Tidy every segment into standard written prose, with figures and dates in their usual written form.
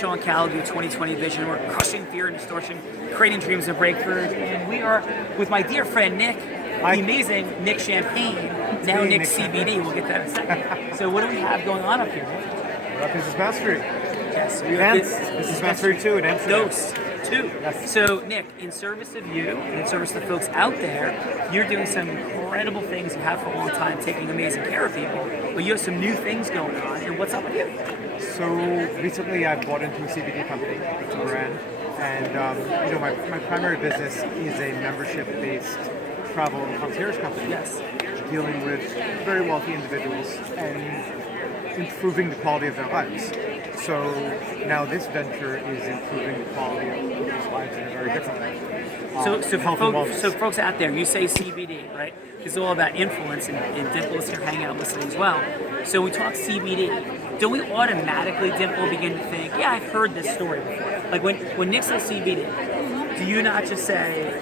show on Callagy 2020 Vision. We're crushing fear and distortion, creating dreams and breakthroughs. And we are with my dear friend Nick, the amazing Nick Champagne, now Nick CBD. We'll get that in a second. So what do we have going on up here, Nick? We're at Business Mastery. Yes, we are Business Mastery 2 in Amsterdam. Dose 2. Yes. So Nick, in service of you and in service of the folks out there, you're doing some incredible things you have for a long time, taking amazing care of people. But you have some new things going on. And what's up with you? So recently I bought into a CBD company, it's a brand, and my primary business is a membership-based travel and concierge company. Yes. Dealing with very wealthy individuals and improving the quality of their lives. So now this venture is improving the quality of people's lives in a very different way. So folks out there, you say CBD, right? It's all about influence, and Dimple's here hanging out listening as well. So we talk CBD. Don't we automatically, Dimple, begin to think, yeah, I've heard this story before? Like when Nick says CBD, do you not just say,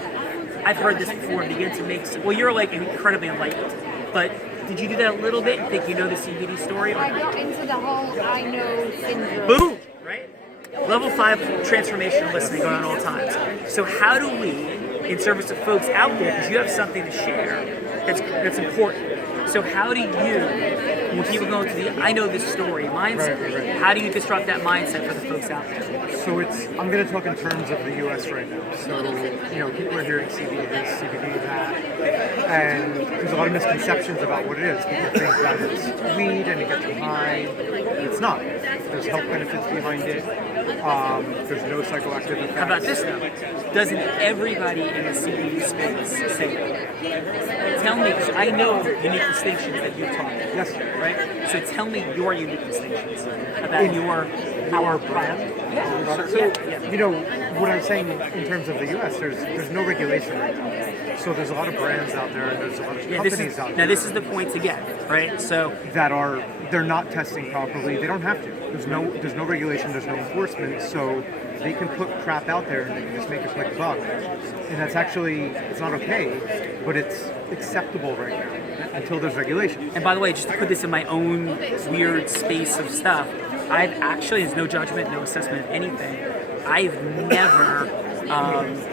I've heard this before, and begin to make, well, you're like incredibly enlightened, but did you do that a little bit and think you know the CBD story? I got into the whole I know syndrome. Boom! Right? Level 5 transformational listening going on all times. So how do we, in service of folks out there, because you have something to share that's important. So how do you, when people go into the I know this story mindset, how do you disrupt that mindset for the folks out there? So I'm going to talk in terms of the U.S. right now. So, people are hearing CBD this, CBD that, and there's a lot of misconceptions about what it is. People think that it's weed and it gets you high. It's not. There's health benefits behind it. There's no psychoactive effects. How about this though? Doesn't everybody in the CBD space say that? Tell me, because I know unique distinctions that you've taught. Yes. Right? So tell me your unique distinctions about our brand. Yeah. So, what I'm saying in terms of the U.S., there's no regulation right now. So there's a lot of brands out there, and there's a lot of companies out there. Now this is the point to get, right? So they're not testing properly. They don't have to. There's no regulation. There's no enforcement. So they can put crap out there and they can just make a quick buck. And that's actually, it's not okay, but it's acceptable right now until there's regulation. And by the way, just to put this in my own weird space of stuff, I've actually, there's no judgment, no assessment of anything. I've never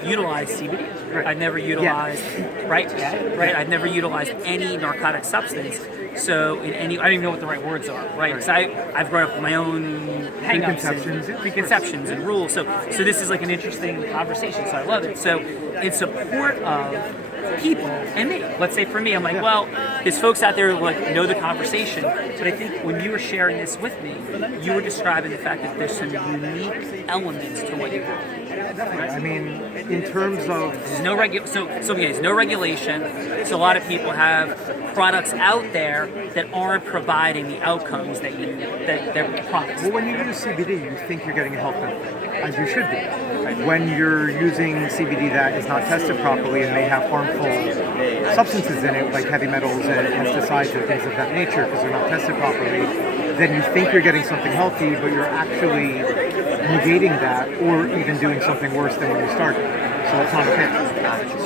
utilized CBD. Right. I've never utilized, right? I've never utilized any narcotic substance. So I don't even know what the right words are, right? Because I've grown up with my own preconceptions and rules. So this is like an interesting conversation. So I love it. So in support of people and me, let's say for me, I'm like, well, there's folks out there who like know the conversation. But I think when you were sharing this with me, you were describing the fact that there's some unique elements to what you have. Definitely. I mean, in terms of there's no there's no regulation. So a lot of people have products out there that aren't providing the outcomes that they're promised. Well, when you use CBD, you think you're getting a health benefit, as you should be. When you're using CBD that is not tested properly and may have harmful substances in it, like heavy metals and pesticides and things of that nature, because they're not tested properly, then you think you're getting something healthy, but you're actually negating that or even doing something worse than when you started. So it's not okay.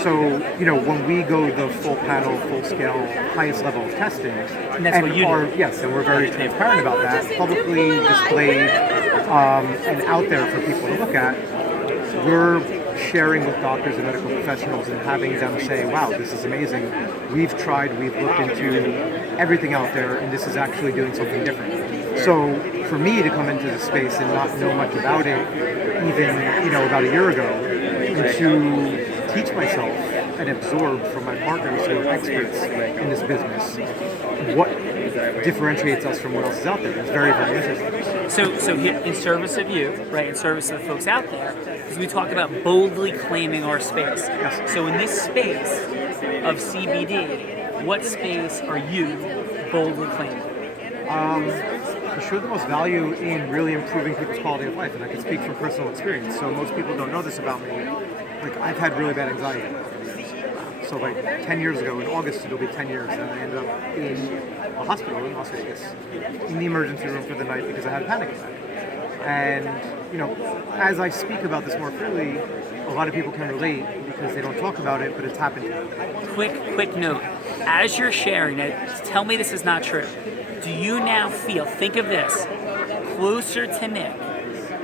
So, when we go the full panel, full scale, highest level of testing, and we're very transparent about that, publicly displayed and out there for people to look at, we're sharing with doctors and medical professionals and having them say, wow, this is amazing. We've tried, we've looked into everything out there, and this is actually doing something different. So for me to come into the space and not know much about it, even about a year ago, and to teach myself and absorb from my partners who are experts in this business what differentiates us from what else is out there. It's very, very interesting. So in service of you, right, in service of the folks out there, because we talk about boldly claiming our space. Yes. So in this space of CBD, what space are you boldly claiming? For sure the most value in really improving people's quality of life, and I can speak from personal experience. So most people don't know this about me. Like, I've had really bad anxiety. So like 10 years ago, in August it'll be 10 years, and I ended up in a hospital in Las Vegas, in the emergency room for the night because I had a panic attack. And, as I speak about this more freely, a lot of people can relate because they don't talk about it, but it's happened to them. Quick note. As you're sharing it, tell me this is not true. Do you now feel, think of this, closer to Nick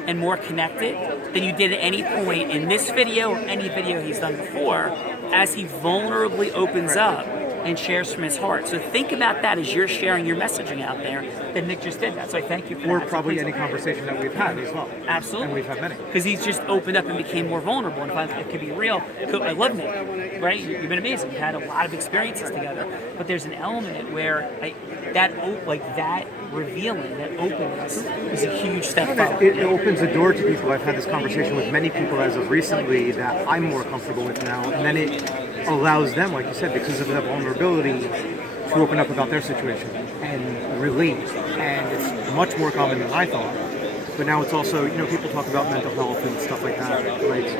and more connected than you did at any point in this video or any video he's done before, as he vulnerably opens up and shares from his heart. So think about that as you're sharing your messaging out there, that Nick just did that. So I thank you for Or that. probably any conversation that we've had as well. Absolutely. And we've had many. Because he's just opened up and became more vulnerable. And if it could be real, I love Nick, right? You've been amazing. You've had a lot of experiences together. But there's an element where that revealing, that openness is a huge step forward. It opens a door to people. I've had this conversation with many people as of recently that I'm more comfortable with now. And then it allows them, like you said, because of that vulnerability, to open up about their situation and relate. And it's much more common than I thought. But now it's also, people talk about mental health and stuff like that. Like,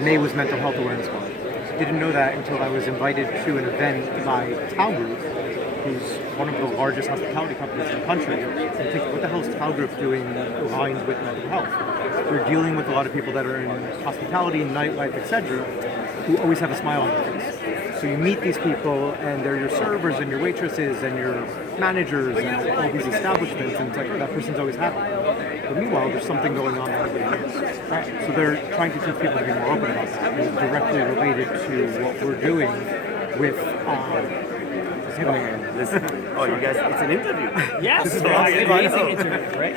May was Mental Health Awareness Month. Didn't know that until I was invited to an event by Tao Group, who's one of the largest hospitality companies in the country. And think, what the hell is Tao Group doing aligned with mental health? We're dealing with a lot of people that are in hospitality, nightlife, etc., who always have a smile on their face. So you meet these people, and they're your servers and your waitresses and your managers and all these establishments, and it's like, oh, that person's always happy. But meanwhile, there's something going on that everybody knows. So they're trying to teach people to be more open about that. It's directly related to what we're doing with you guys, it's an interview. Yes, This is it's awesome. an amazing interview, right?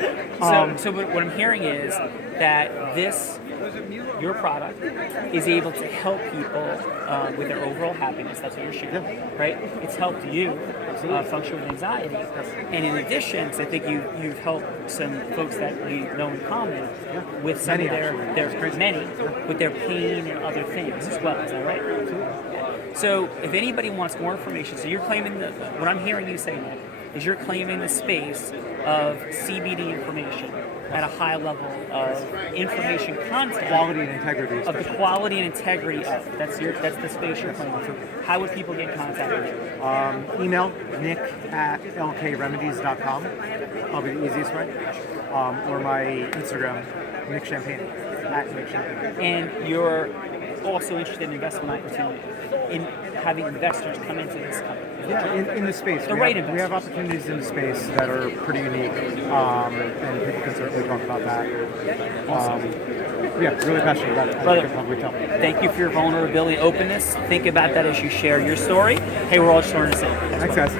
So what I'm hearing is that your product is able to help people with their overall happiness. That's what you're sharing, right? It's helped you function with anxiety. And in addition, I think you've helped some folks that we know in common with some of their with their pain and other things as well. Is that right? So if anybody wants more information, so you're claiming what I'm hearing you say, Nick, is you're claiming the space of CBD information at a high level of information content, quality and integrity, of the quality and integrity of that's the space you're claiming. So how would people get in contact with you? Email nick@lkremedies.com, probably the easiest way, or my Instagram, Nick Champagne, @NickChampagne. And you're also interested in investment opportunity, in having investors come into this company. Yeah, in the space. The we right have, we have opportunities in the space that are pretty unique, and people can certainly talk about that. Really passionate about it. Brother, I can probably tell. thank you for your vulnerability and openness. Think about that as you share your story. Hey, we're all just learning the same. Thanks, guys.